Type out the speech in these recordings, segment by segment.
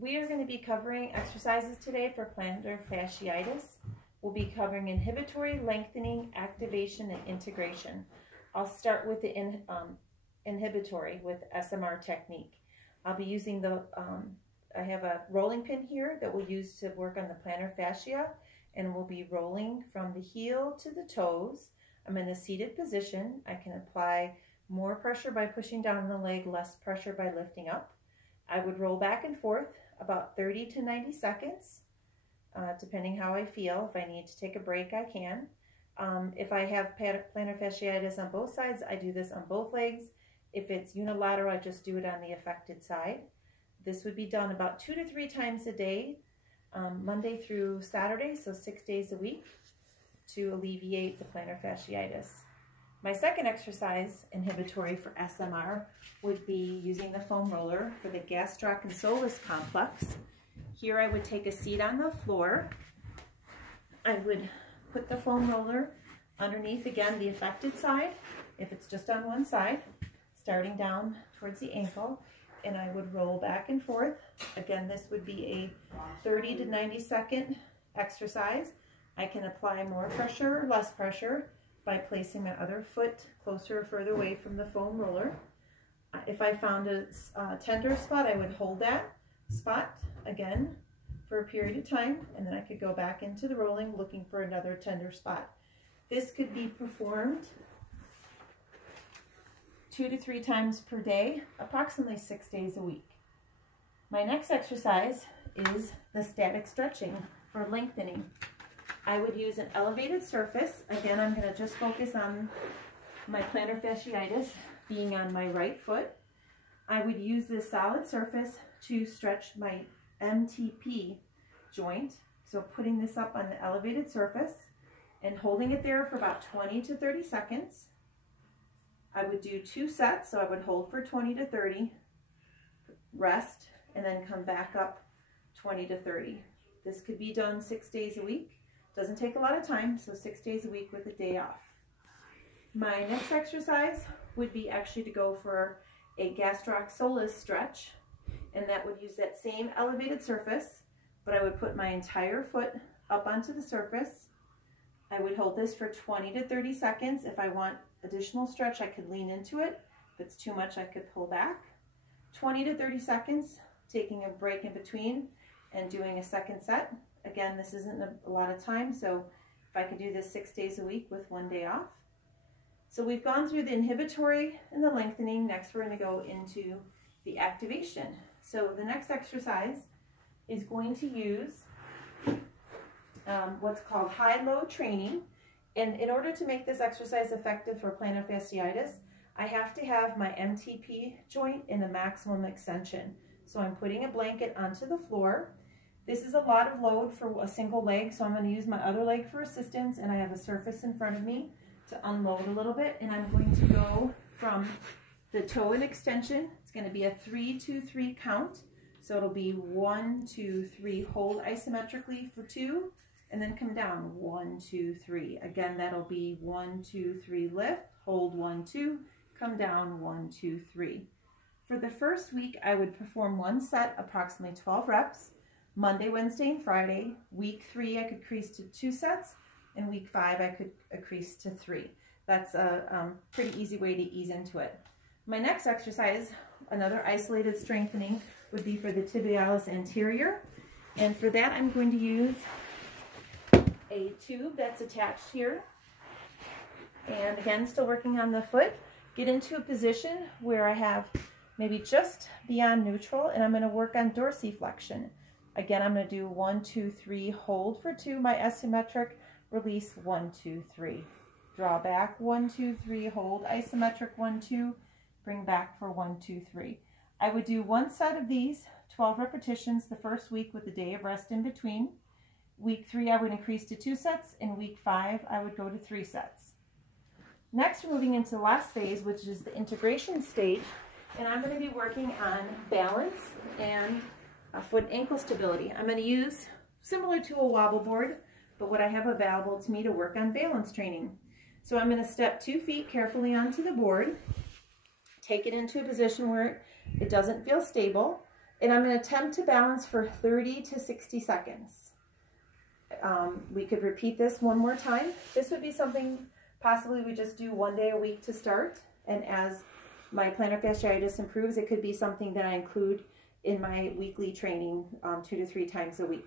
We are going to be covering exercises today for plantar fasciitis. We'll be covering inhibitory, lengthening, activation, and integration. I'll start with the inhibitory with SMR technique. I'll be using I have a rolling pin here that we'll use to work on the plantar fascia, and we'll be rolling from the heel to the toes. I'm in a seated position. I can apply more pressure by pushing down the leg, less pressure by lifting up. I would roll back and forth about 30 to 90 seconds, depending how I feel. If I need to take a break, I can. If I have plantar fasciitis on both sides, I do this on both legs. If it's unilateral, I just do it on the affected side. This would be done about 2 to 3 times a day, Monday through Saturday, so 6 days a week, to alleviate the plantar fasciitis. My second exercise, inhibitory for SMR, would be using the foam roller for the gastroc and soleus complex. Here I would take a seat on the floor. I would put the foam roller underneath, again, the affected side, if it's just on one side, starting down towards the ankle, and I would roll back and forth. Again, this would be a 30 to 90 second exercise. I can apply more pressure or less pressure by placing my other foot closer or further away from the foam roller. If I found a tender spot, I would hold that spot again for a period of time, and then I could go back into the rolling looking for another tender spot. This could be performed 2 to 3 times per day, approximately 6 days a week. My next exercise is the static stretching for lengthening. I would use an elevated surface. Again, I'm going to just focus on my plantar fasciitis being on my right foot. I would use this solid surface to stretch my MTP joint. So putting this up on the elevated surface and holding it there for about 20 to 30 seconds. I would do 2 sets, so I would hold for 20 to 30, rest, and then come back up 20 to 30. This could be done 6 days a week. Doesn't take a lot of time, so 6 days a week with a day off. My next exercise would be actually to go for a gastroc soleus stretch, and that would use that same elevated surface, but I would put my entire foot up onto the surface. I would hold this for 20 to 30 seconds. If I want additional stretch, I could lean into it. If it's too much, I could pull back. 20 to 30 seconds, taking a break in between and doing a second set. Again, this isn't a lot of time, so if I could do this 6 days a week with 1 day off. So we've gone through the inhibitory and the lengthening. Next, we're going to go into the activation. So the next exercise is going to use what's called high-low training. And in order to make this exercise effective for plantar fasciitis, I have to have my MTP joint in a maximum extension. So I'm putting a blanket onto the floor. This is a lot of load for a single leg, so I'm going to use my other leg for assistance, and I have a surface in front of me to unload a little bit, and I'm going to go from the toe in extension. It's going to be a 3-2-3 count, so it'll be 1, 2, 3, hold isometrically for 2, and then come down 1, 2, 3. Again, that'll be 1, 2, 3, lift, hold 1, 2, come down 1, 2, 3. For the first week, I would perform 1 set, approximately 12 reps. Monday, Wednesday, and Friday. Week 3, I could increase to 2 sets, and week 5, I could increase to 3. That's a pretty easy way to ease into it. My next exercise, another isolated strengthening, would be for the tibialis anterior, and for that, I'm going to use a tube that's attached here, and again, still working on the foot. Get into a position where I have maybe just beyond neutral, and I'm going to work on dorsiflexion. Again, I'm going to do 1, 2, 3, hold for 2, my isometric, release 1, 2, 3. Draw back 1, 2, 3, hold isometric 1, 2, bring back for 1, 2, 3. I would do 1 set of these, 12 repetitions the first week with a day of rest in between. Week 3, I would increase to 2 sets, and week 5, I would go to 3 sets. Next, we're moving into the last phase, which is the integration stage, and I'm going to be working on balance and foot and ankle stability. I'm going to use similar to a wobble board, but what I have available to me to work on balance training. So I'm going to step 2 feet carefully onto the board, take it into a position where it doesn't feel stable. And I'm going to attempt to balance for 30 to 60 seconds. We could repeat this one more time. This would be something possibly we just do 1 day a week to start. And as my plantar fasciitis improves, it could be something that I include in my weekly training 2 to 3 times a week.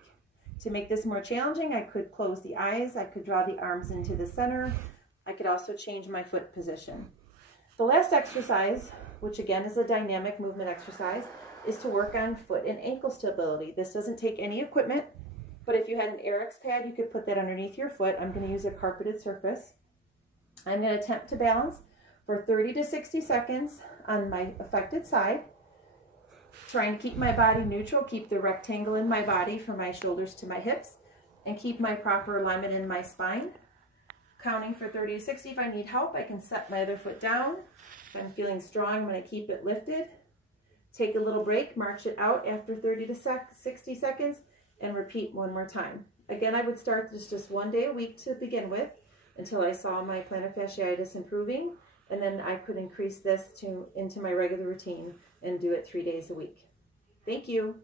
To make this more challenging, I could close the eyes, I could draw the arms into the center, I could also change my foot position. The last exercise, which again is a dynamic movement exercise, is to work on foot and ankle stability. This doesn't take any equipment, but if you had an Eric's pad, you could put that underneath your foot. I'm going to use a carpeted surface. I'm going to attempt to balance for 30 to 60 seconds on my affected side, trying to keep my body neutral, keep the rectangle in my body from my shoulders to my hips, and keep my proper alignment in my spine. Counting for 30 to 60. If I need help, I can set my other foot down. If I'm feeling strong, I'm going to keep it lifted. Take a little break, march it out after 30 to 60 seconds, and repeat one more time. Again, I would start this just 1 day a week to begin with until I saw my plantar fasciitis improving, and then I could increase this into my regular routine and do it 3 days a week. Thank you.